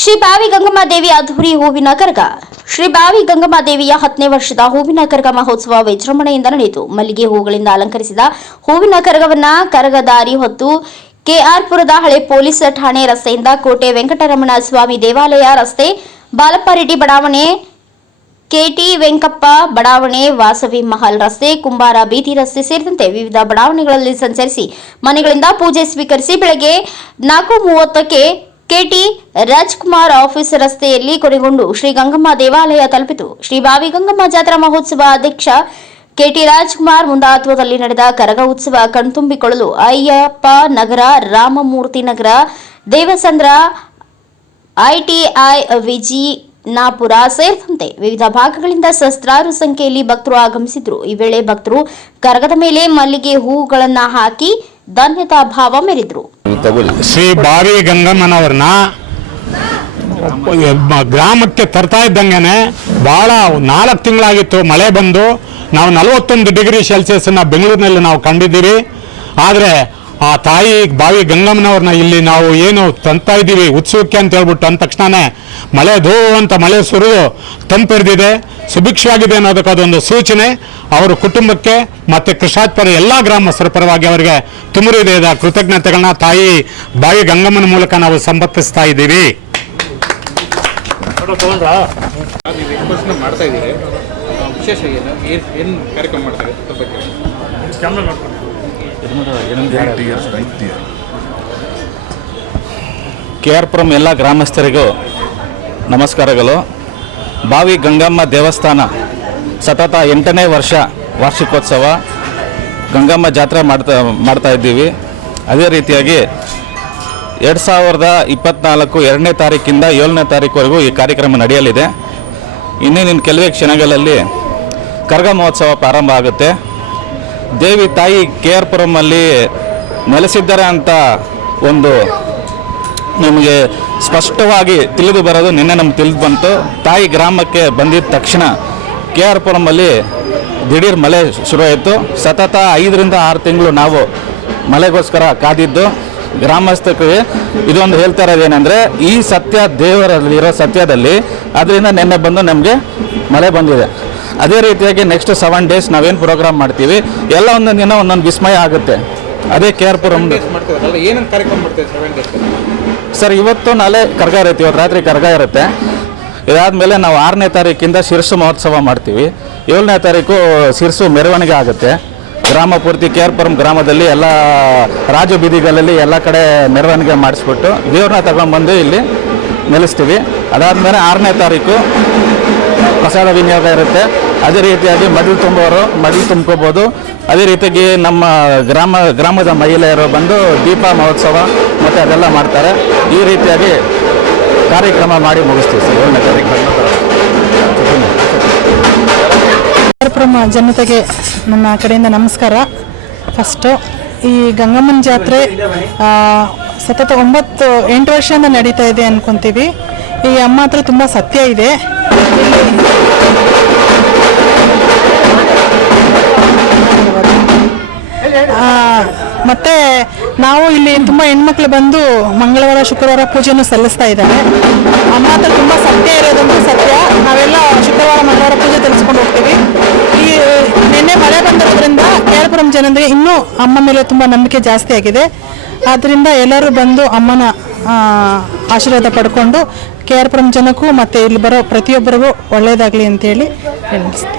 ಶ್ರೀ ಬಾವಿ ಗಂಗಮ್ಮ ದೇವಿಯ ಅದ್ದೂರಿ ಹೂವಿನ ಕರಗ. ಶ್ರೀ ಬಾವಿ ಗಂಗಮ್ಮ ದೇವಿಯ 10ನೇ ವರ್ಷದ ಹೂವಿನ ಕರಗ ಮಹೋತ್ಸವ ವಿಜೃಂಭಣೆಯಿಂದ ನಡೆಯಿತು. ಮಲ್ಲಿಗೆ ಹೂಗಳಿಂದ ಅಲಂಕರಿಸಿದ ಹೂವಿನ ಕರಗವನ್ನ ಕರಗದಾರಿ ಹೊತ್ತು ಕೆಆರ್ಪುರದ ಹಳೆ ಪೊಲೀಸ್ ಠಾಣೆ ರಸ್ತೆಯಿಂದ ಕೋಟೆ ವೆಂಕಟರಮಣ ಸ್ವಾಮಿ ದೇವಾಲಯ ರಸ್ತೆ, ಬಾಲಪ್ಪಾರೆಡ್ಡಿ ಬಡಾವಣೆ, ಕೆಟಿ ವೆಂಕಪ್ಪ ಬಡಾವಣೆ, ವಾಸವಿ ಮಹಲ್ ರಸ್ತೆ, ಕುಂಬಾರ ಬೀದಿ ರಸ್ತೆ ಸೇರಿದಂತೆ ವಿವಿಧ ಬಡಾವಣೆಗಳಲ್ಲಿ ಸಂಚರಿಸಿ ಮನೆಗಳಿಂದ ಪೂಜೆ ಸ್ವೀಕರಿಸಿ ಬೆಳಗ್ಗೆ 4:30ಕ್ಕೆ ಕೆಟಿ ರಾಜ್ಕುಮಾರ್ ಆಫೀಸ್ ರಸ್ತೆಯಲ್ಲಿ ಕೊನೆಗೊಂಡು ಶ್ರೀ ಗಂಗಮ್ಮ ದೇವಾಲಯ ತಲುಪಿತು. ಶ್ರೀ ಬಾವಿ ಗಂಗಮ್ಮ ಜಾತ್ರಾ ಮಹೋತ್ಸವ ಅಧ್ಯಕ್ಷ ಕೆಟಿ ರಾಜ್ಕುಮಾರ್ ಮುಂದಾತ್ವದಲ್ಲಿ ನಡೆದ ಕರಗ ಉತ್ಸವ ಕಣ್ತುಂಬಿಕೊಳ್ಳಲು ಅಯ್ಯಪ್ಪ ನಗರ, ರಾಮಮೂರ್ತಿ ನಗರ, ದೇವಸಂದ್ರ, ಐಟಿಐ, ವಿಜಿನಾಪುರ ಸೇರಿದಂತೆ ವಿವಿಧ ಭಾಗಗಳಿಂದ ಸಹಸ್ರಾರು ಸಂಖ್ಯೆಯಲ್ಲಿ ಭಕ್ತರು ಆಗಮಿಸಿದ್ರು. ಈ ವೇಳೆ ಭಕ್ತರು ಕರಗದ ಮೇಲೆ ಮಲ್ಲಿಗೆ ಹೂಗಳನ್ನು ಹಾಕಿ ಧನ್ಯತಾ ಭಾವ ಮೆರೆದ್ರು. ಶ್ರೀ ಬಾವಿ ಗಂಗಮ್ಮನವ್ರನ್ನ ಗ್ರಾಮಕ್ಕೆ ತರ್ತಾ ಇದ್ದಂಗೆ ಬಹಳ 4 ತಿಂಗಳಾಗಿತ್ತು ಮಳೆ ಬಂದು. ನಾವು 41 ಡಿಗ್ರಿ ಸೆಲ್ಸಿಯಸ್ನ ಬೆಂಗಳೂರಿನಲ್ಲಿ ನಾವು ಕಂಡಿದ್ದೀವಿ. ಆದರೆ ಆ ತಾಯಿ ಬಾವಿ ಗಂಗಮ್ಮನವ್ರನ್ನ ಇಲ್ಲಿ ನಾವು ಏನು ತಂತಾ ಇದ್ದೀವಿ ಉತ್ಸವಕ್ಕೆ ಅಂತ ಹೇಳ್ಬಿಟ್ಟು ಅಂದ ತಕ್ಷಣನೇ ಮಳೆ ಅಂತ ಮಳೆ ಸುರಿದು ತಂಪೆರೆದಿದೆ, ಸುಭಿಕ್ಷವಾಗಿದೆ ಅನ್ನೋದಕ್ಕೆ ಅದೊಂದು ಸೂಚನೆ. ಅವರ ಕುಟುಂಬಕ್ಕೆ ಮತ್ತು ಕೃಷಾತ್ಪರ ಎಲ್ಲ ಗ್ರಾಮಸ್ಥರ ಪರವಾಗಿ ಅವರಿಗೆ ತುಂಬುರಿದ ಕೃತಜ್ಞತೆಗಳನ್ನ ತಾಯಿ ಬಾವಿ ಗಂಗಮ್ಮನ ಮೂಲಕ ನಾವು ಸಮರ್ಪಿಸ್ತಾ ಇದ್ದೀವಿ. ಕೆಆರ್ಪುರಂ ಎಲ್ಲ ಗ್ರಾಮಸ್ಥರಿಗೂ ನಮಸ್ಕಾರಗಳು. ಬಾವಿ ಗಂಗಮ್ಮ ದೇವಸ್ಥಾನ ಸತತ 8ನೇ ವರ್ಷ ವಾರ್ಷಿಕೋತ್ಸವ ಗಂಗಮ್ಮ ಜಾತ್ರೆ ಮಾಡ್ತಾ ಇದ್ದೀವಿ. ಅದೇ ರೀತಿಯಾಗಿ 2024 2ನೇ ತಾರೀಕಿಂದ 7ನೇ ತಾರೀಕುವರೆಗೂ ಈ ಕಾರ್ಯಕ್ರಮ ನಡೆಯಲಿದೆ. ಇನ್ನೇನಿನ ಕೆಲವೇ ಕ್ಷಣಗಳಲ್ಲಿ ಕರಗ ಮಹೋತ್ಸವ ಪ್ರಾರಂಭ ಆಗುತ್ತೆ. ದೇವಿ ತಾಯಿ ಕೆಆರ್ಪುರಮಲ್ಲಿ ನೆಲೆಸಿದ್ದಾರೆ ಅಂತ ಒಂದು ನಮಗೆ ಸ್ಪಷ್ಟವಾಗಿ ತಿಳಿದು ಬರೋದು ನಿನ್ನೆ ನಮ್ಗೆ ತಿಳಿದು ಬಂತು. ತಾಯಿ ಗ್ರಾಮಕ್ಕೆ ಬಂದಿದ್ದ ತಕ್ಷಣ ಕೆಆರ್ಪುರಮಲ್ಲಿ ದಿಢೀರ್ ಮಳೆ ಶುರುವಾಯಿತು. ಸತತ 5 ರಿಂದ 6 ತಿಂಗಳು ನಾವು ಮಳೆಗೋಸ್ಕರ ಕಾದಿದ್ದು. ಗ್ರಾಮಸ್ಥರಿಗೆ ಇದೊಂದು ಹೇಳ್ತಾ ಇರೋದೇನೆಂದರೆ, ಈ ಸತ್ಯ ದೇವರಲ್ಲಿರೋ ಸತ್ಯದಲ್ಲಿ ಅದರಿಂದ ನಿನ್ನೆ ಬಂದು ನಮಗೆ ಮಳೆ ಬಂದಿದೆ. ಅದೇ ರೀತಿಯಾಗಿ ನೆಕ್ಸ್ಟ್ 7 ಡೇಸ್ ನಾವೇನು ಪ್ರೋಗ್ರಾಮ್ ಮಾಡ್ತೀವಿ ಎಲ್ಲ ಒಂದೊಂದು ದಿನ ಒಂದೊಂದು ವಿಸ್ಮಯ ಆಗುತ್ತೆ. ಅದೇ ಕೆಆರ್ಪುರಂ ಸರ್, ಇವತ್ತು ನಾಳೆ ಕರಗ ಇರುತ್ತೆ. ಇವತ್ತು ರಾತ್ರಿ ಕರಗ ಇರುತ್ತೆ. ಇದಾದಮೇಲೆ ನಾವು 6ನೇ ತಾರೀಕಿಂದ ಶಿರಸು ಮಹೋತ್ಸವ ಮಾಡ್ತೀವಿ. 7ನೇ ತಾರೀಕು ಶಿರಸು ಮೆರವಣಿಗೆ ಆಗುತ್ತೆ. ಗ್ರಾಮ ಪೂರ್ತಿ ಕೆಆರ್ಪುರಂ ಗ್ರಾಮದಲ್ಲಿ ಎಲ್ಲ ರಾಜ ಬೀದಿಗಳಲ್ಲಿ ಎಲ್ಲ ಕಡೆ ಮೆರವಣಿಗೆ ಮಾಡಿಸ್ಬಿಟ್ಟು ದೇವ್ರನ್ನ ತಗೊಂಡ್ಬಂದು ಇಲ್ಲಿ ನಿಲ್ಲಿಸ್ತೀವಿ. ಅದಾದಮೇಲೆ 6ನೇ ತಾರೀಕು ಪ್ರಸಾದ ವಿನಿಯೋಗ ಇರುತ್ತೆ. ಅದೇ ರೀತಿಯಾಗಿ ಮಡಿಲು ತುಂಬುವವರು ಮಡಿಲು ತುಂಬ್ಕೋಬೋದು. ಅದೇ ರೀತಿಯಾಗಿ ನಮ್ಮ ಗ್ರಾಮದ ಮಹಿಳೆಯರು ಬಂದು ದೀಪ ಮಹೋತ್ಸವ ಮತ್ತು ಅದೆಲ್ಲ ಮಾಡ್ತಾರೆ. ಈ ರೀತಿಯಾಗಿ ಕಾರ್ಯಕ್ರಮ ಮಾಡಿ ಮುಗಿಸ್ತೀವಿ ಸರ್ 7ನೇ ತಾರೀಕು. ಕೆಆರ್ಪುರಂ ಜನತೆಗೆ ನನ್ನ ಕಡೆಯಿಂದ ನಮಸ್ಕಾರ. ಫಸ್ಟು ಈ ಗಂಗಮ್ಮನ ಜಾತ್ರೆ ಸತತ 8 ವರ್ಷದಿಂದ ನಡೀತಾ ಇದೆ ಅಂದ್ಕೊತೀವಿ. ಈ ಅಮ್ಮ ಹತ್ರ ತುಂಬ ಸತ್ಯ ಇದೆ. ಮತ್ತೆ ನಾವು ಇಲ್ಲಿ ತುಂಬ ಹೆಣ್ಮಕ್ಳು ಬಂದು ಮಂಗಳವಾರ ಶುಕ್ರವಾರ ಪೂಜೆಯನ್ನು ಸಲ್ಲಿಸ್ತಾ ಇದ್ದಾರೆ. ಅಮ್ಮ ಹತ್ರ ತುಂಬ ಸತ್ಯ ಇರೋದಂತೂ ಸತ್ಯ. ನಾವೆಲ್ಲ ಶುಕ್ರವಾರ ಮಂಗಳವಾರ ಪೂಜೆ ತಿಳಿಸ್ಕೊಂಡು ಹೋಗ್ತೀವಿ. ಈ ನಿನ್ನೆ ಮಳೆ ಬಂದಿರೋದ್ರಿಂದ ಕೆಆರ್ಪುರಂ ಜನರಿಗೆ ಇನ್ನೂ ಅಮ್ಮ ಮೇಲೆ ತುಂಬ ನಂಬಿಕೆ ಜಾಸ್ತಿ ಆಗಿದೆ. ಆದ್ದರಿಂದ ಎಲ್ಲರೂ ಬಂದು ಅಮ್ಮನ ಆಶೀರ್ವಾದ ಪಡ್ಕೊಂಡು ಕೆಆರ್ಪುರಂ ಜನಕ್ಕೂ ಮತ್ತು ಇಲ್ಲಿ ಬರೋ ಪ್ರತಿಯೊಬ್ಬರಿಗೂ ಒಳ್ಳೆಯದಾಗಲಿ ಅಂತೇಳಿ ಹೇಳ್ತೀನಿ.